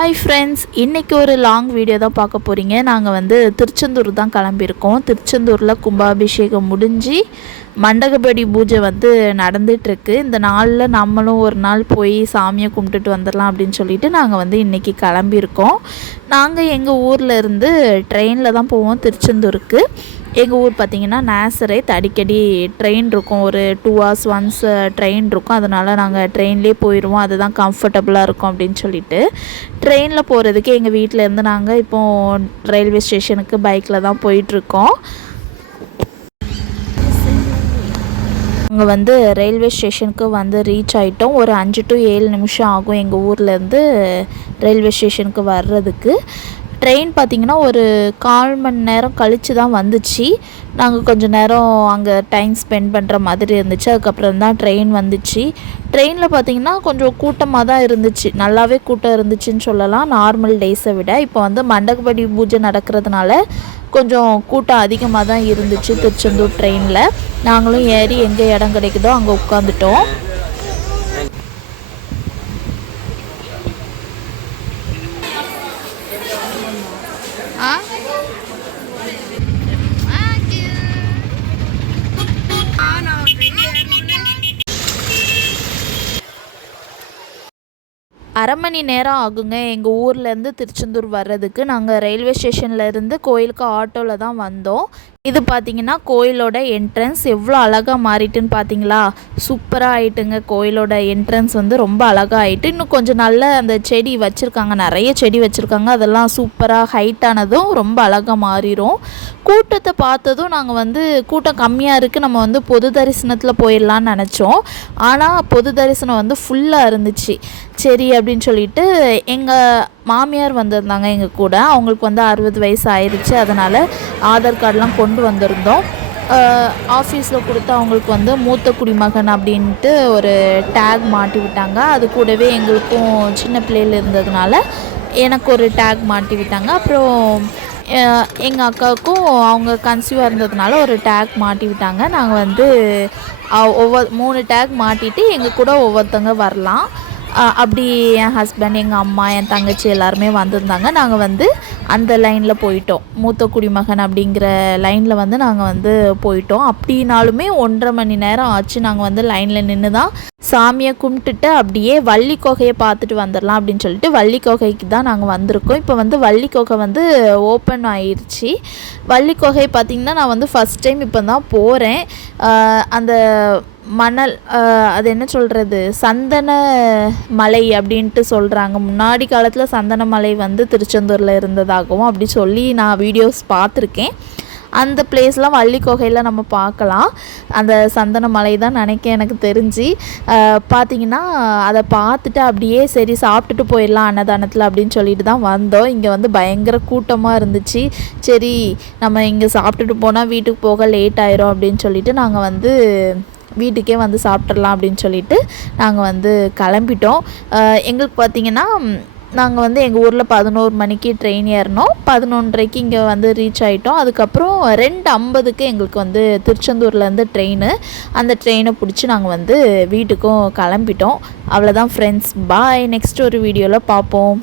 Hi friends இன்றைக்கி ஒரு long video தான் பார்க்க போகிறீங்க நாங்கள் வந்து திருச்செந்தூர் தான் கிளம்பியிருக்கோம். திருச்செந்தூரில் கும்பாபிஷேகம் முடிஞ்சு மண்டகப்படி பூஜை வந்து நடந்துகிட்ருக்கு இந்த நாளில் நம்மளும் ஒரு நாள் போய் சாமியை கும்பிட்டுட்டு வந்துடலாம் அப்படின்னு சொல்லிட்டு நாங்கள் வந்து இன்றைக்கி கிளம்பியிருக்கோம். நாங்கள் எங்கள் ஊரில் இருந்து ட்ரெயினில் தான் போவோம் திருச்செந்தூருக்கு. எங்கள் ஊர் பார்த்திங்கன்னா நேசரேத் அடிக்கடி ட்ரெயின் இருக்கும். ஒரு டூ ஹவர்ஸ் ஒன்ஸ் ட்ரெயின் இருக்கும். அதனால் நாங்கள் ட்ரெயின்லேயே போயிடுவோம் அதுதான் கம்ஃபர்டபுளாக இருக்கும் அப்படின்னு சொல்லிட்டு. ட்ரெயினில் போகிறதுக்கு எங்கள் வீட்டிலேருந்து நாங்கள் இப்போது ரயில்வே ஸ்டேஷனுக்கு பைக்கில் தான் போயிட்டுருக்கோம். நாங்கள் வந்து ரயில்வே ஸ்டேஷனுக்கு வந்து ரீச் ஆகிட்டோம் ஒரு அஞ்சு டு ஏழு நிமிஷம் ஆகும் எங்கள் ஊர்லேருந்து ரயில்வே ஸ்டேஷனுக்கு வர்றதுக்கு. ட்ரெயின் பார்த்திங்கன்னா ஒரு கால் மணி நேரம் கழித்து தான் வந்துச்சு. நாங்கள் கொஞ்சம் நேரம் அங்கே டைம் ஸ்பெண்ட் பண்ணுற மாதிரி இருந்துச்சு. அதுக்கப்புறம் தான் ட்ரெயின் வந்துச்சு. ட்ரெயினில் பார்த்திங்கன்னா கொஞ்சம் கூட்டமாக தான் இருந்துச்சு. நல்லாவே கூட்டம் இருந்துச்சுன்னு சொல்லலாம். நார்மல் டேஸை விட. இப்போ வந்து மண்டகப்படி பூஜை நடக்கிறதுனால கொஞ்சம் கூட்டம் அதிகமாக தான் இருந்துச்சு திருச்செந்தூர் ட்ரெயினில் நாங்களும் ஏறி எங்கே இடம் கிடைக்குதோ அங்கே உட்காந்துட்டோம் அரை மணி நேரம் ஆகுங்க. எங்கள் ஊர்லேருந்து திருச்செந்தூர் வர்றதுக்கு. நாங்கள் ரயில்வே ஸ்டேஷன்லேருந்து கோயிலுக்கு ஆட்டோவில் தான் வந்தோம். இது பார்த்தீங்கன்னா கோயிலோட என்ட்ரன்ஸ் எவ்வளோ அழகாக மாறிட்டுன்னு பார்த்தீங்களா சூப்பராக ஆயிட்டுங்க. கோயிலோட என்ட்ரன்ஸ் வந்து ரொம்ப அழகாக ஆயிட்டு இன்னும் கொஞ்சம் நல்ல அந்த செடி வச்சுருக்காங்க. நிறைய செடி வச்சுருக்காங்க. அதெல்லாம் சூப்பராக ஹைட்டானதும் ரொம்ப அழகாக மாறிடும் கூட்டத்தை பார்த்ததும் நாங்கள் வந்து கூட்டம் கம்மியாக இருக்குது நம்ம வந்து பொது தரிசனத்தில் போயிடலான்னு நினச்சோம். ஆனால் பொது தரிசனம் வந்து ஃபுல்லாக இருந்துச்சு. சரி அப்படின்னு சொல்லிட்டு எங்கள் மாமியார் வந்திருந்தாங்க எங்கள் கூட. அவங்களுக்கு வந்து அறுபது வயசு ஆயிடுச்சு அதனால் ஆதார் கார்டெலாம் கொண்டு கொண்டு வந்திருந்தோம். ஆஃபீஸில் கொடுத்து அவங்களுக்கு வந்து மூத்த குடிமகன் அப்படின்ட்டு ஒரு டேக் மாட்டி விட்டாங்க. அது கூடவே எங்களுக்கும் சின்ன பிள்ளையில் இருந்ததுனால எனக்கு ஒரு டேக் மாட்டி விட்டாங்க. அப்புறம் எங்கள் அக்காவுக்கும் அவங்க கன்சீவாக இருந்ததுனால ஒரு டேக் மாட்டி விட்டாங்க. நாங்கள் வந்து ஒவ்வொரு மூணு டேக் மாட்டிட்டு எங்கள் கூட ஒவ்வொருத்தங்க வரலாம். அப்படி என் ஹஸ்பண்ட் எங்கள் அம்மா என் தங்கச்சி எல்லாருமே வந்திருந்தாங்க. நாங்கள் வந்து அந்த லைனில் போயிட்டோம். மூத்த குடிமகன் அப்படிங்கிற லைனில் வந்து நாங்கள் வந்து போயிட்டோம். அப்படின்னாலுமே ஒன்றரை மணி நேரம் ஆச்சு. நாங்கள் வந்து லைனில் நின்று தான் சாமியை கும்பிட்டுட்டு அப்படியே வள்ளி கொகையை பார்த்துட்டு வந்துடலாம் அப்படின்னு சொல்லிட்டு வள்ளி கொகைக்கு தான் நாங்கள் வந்திருக்கோம். இப்போ வந்து வள்ளி கொகை வந்து ஓப்பன் ஆயிடுச்சு வள்ளி கொகை பார்த்திங்கன்னா நான் வந்து ஃபஸ்ட் டைம் இப்போ தான் போகிறேன் அந்த மணல் அது என்ன சொல்கிறது சந்தன மலை அப்படின்ட்டு சொல்கிறாங்க முன்னாடி காலத்தில் சந்தன மலை வந்து திருச்செந்தூரில் இருந்ததாகவும் அப்படி சொல்லி நான் வீடியோஸ் பார்த்துருக்கேன். அந்த பிளேஸ்லாம் வள்ளி குகையில் நம்ம பார்க்கலாம். அந்த சந்தன மலை தான் நினைக்க எனக்கு தெரிஞ்சு. பார்த்திங்கன்னா அதை பார்த்துட்டு அப்படியே சரி சாப்பிட்டுட்டு போயிடலாம் அன்னதானத்தில் அப்படின்னு சொல்லிட்டு தான் வந்தோம். இங்கே வந்து பயங்கர கூட்டமாக இருந்துச்சு. சரி நம்ம இங்கே சாப்பிட்டுட்டு போனால் வீட்டுக்கு போக லேட் ஆயிரும் அப்படின்னு சொல்லிட்டு நாங்கள் வந்து வீட்டுக்கே வந்து சாப்பிட்றலாம் அப்படின்னு சொல்லிட்டு நாங்கள் வந்து கிளம்பிட்டோம். எங்களுக்கு பார்த்திங்கன்னா நாங்கள் வந்து எங்கள் ஊரில் பதினோரு மணிக்கு ட்ரெயின் ஏறினோம். பதினொன்றரைக்கு இங்கே வந்து ரீச் ஆகிட்டோம் அதுக்கப்புறம் ரெண்டு ஐம்பதுக்கு எங்களுக்கு வந்து திருச்செந்தூர்லேருந்து ட்ரெயின் அந்த ட்ரெயினை பிடிச்சி நாங்கள் வந்து வீட்டுக்கும் கிளம்பிட்டோம். அவ்வளோதான் ஃப்ரெண்ட்ஸ் பாய் நெக்ஸ்ட் ஒரு வீடியோவில் பார்ப்போம்